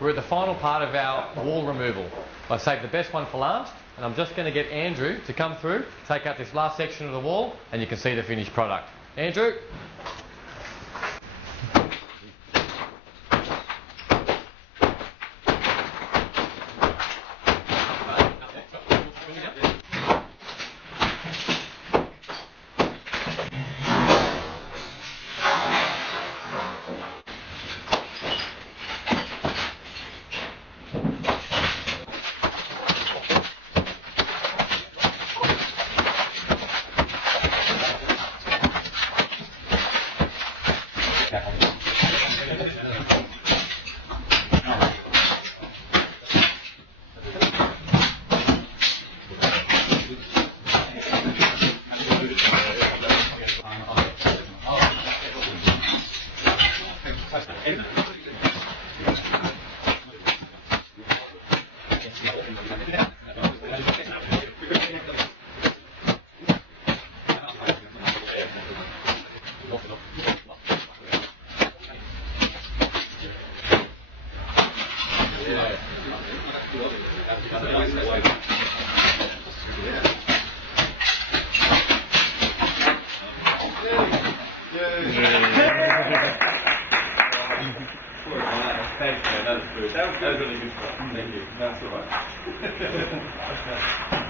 we're at the final part of our wall removal. I saved the best one for last, and I'm just going to get Andrew to come through, take out this last section of the wall, and you can see the finished product. Andrew? Thanks, man. That was really good stuff. Thank you. That's all right.